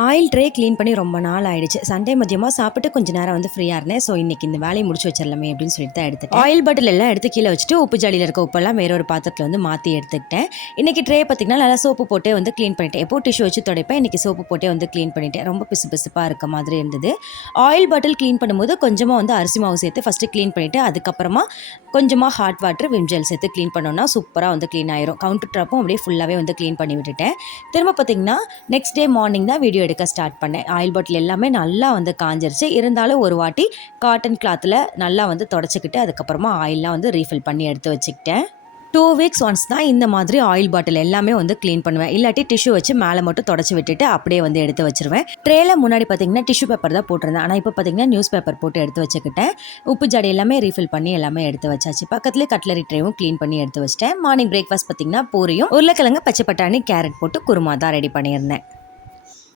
Oil tray clean பண்ணி ரொம்ப நாள் ஆயிடுச்சு. சண்டே மதியமா சாப்பிட்டு கொஞ்ச நேரம் வந்து ஃப்ரீயா இருந்தேன். ஸோ இன்னைக்கு இந்த வேலையை முடிச்சு வச்சிடலாமே அப்படின்னு சொல்லிட்டு தான் எடுத்துட்டேன். ஆயில் பாட்டில் எல்லாம் எடுத்து கீழே வச்சுட்டு உப்பு ஜாடியில் இருக்க உப்பெல்லாம் வேற ஒரு பாத்திரத்தில் வந்து மாற்றி எடுத்துக்கிட்டேன். இன்னைக்கு ட்ரே பார்த்தீங்கன்னா நல்லா சோப்பு போட்டு வந்து க்ளீன் பண்ணிட்டேன். எப்போ டிஷ்யூ வச்சு துடைப்பேன், இன்னைக்கு சோப்பு போட்டே வந்து க்ளீன் பண்ணிட்டேன். ரொம்ப பிசு பிசுப்பாக இருக்க மாதிரி இருந்தது. ஆயில் பாட்டில் க்ளீன் பண்ணும்போது கொஞ்சமாக வந்து அரிசி மாவு சேர்த்து ஃபஸ்ட்டு க்ளீன் பண்ணிவிட்டு அதுக்கப்புறமா கொஞ்சமாக ஹாட் வாட்டர் விம் ஜெல் சேர்த்து க்ளீன் பண்ணோன்னா சூப்பராக வந்து க்ளீன் ஆயிரும். கவுண்டர் டாப்பும் அப்படியே ஃபுல்லாகவே வந்து க்ளீன் பண்ணி விட்டுட்டேன். திரும்ப பார்த்தீங்கன்னா நெக்ஸ்ட் டே மார்னிங் தான் வீடியோ எடுக்க ஸ்டார்ட் பண்ணேன். ஆயில் பாட்டில் எல்லாமே நல்லா வந்து காஞ்சிருச்சு. இருந்தாலும் ஒரு வாட்டி காட்டன் கிளாத்தில் நல்லா வந்து தொடச்சிக்கிட்டு அதுக்கப்புறமா ஆயிலெலாம் வந்து ரீஃபில் பண்ணி எடுத்து வச்சுக்கிட்டேன். 2 வீக்ஸ் ஒன்ஸ் தான் இந்த மாதிரி ஆயில் பாட்டில் எல்லாமே வந்து க்ளீன் பண்ணுவேன். இல்லாட்டி டிஷ்யூ வச்சு மேலே மட்டும் தொடச்சி விட்டுட்டு அப்படியே வந்து எடுத்து வச்சிருவேன். ட்ரேல முன்னாடி பார்த்தீங்கன்னா டிஷ்யூ பேப்பர் தான் போட்டிருந்தேன். ஆனால் இப்போ பார்த்தீங்கன்னா நியூஸ் பேப்பர் போட்டு எடுத்து வச்சுக்கிட்டேன். உப்பு ஜாடி எல்லாமே ரீஃபில் பண்ணி எல்லாமே எடுத்து வச்சாச்சு. பக்கத்துலேயே கட்லரி ட்ரேவும் க்ளீன் பண்ணி எடுத்து வச்சிட்டேன். மார்னிங் பிரேக்ஃபாஸ்ட் பார்த்தீங்கன்னா பூரியும் உருளைக்கிழங்கு பச்சை பட்டாணி கேரட் போட்டு குருமா தான் ரெடி பண்ணியிருந்தேன்.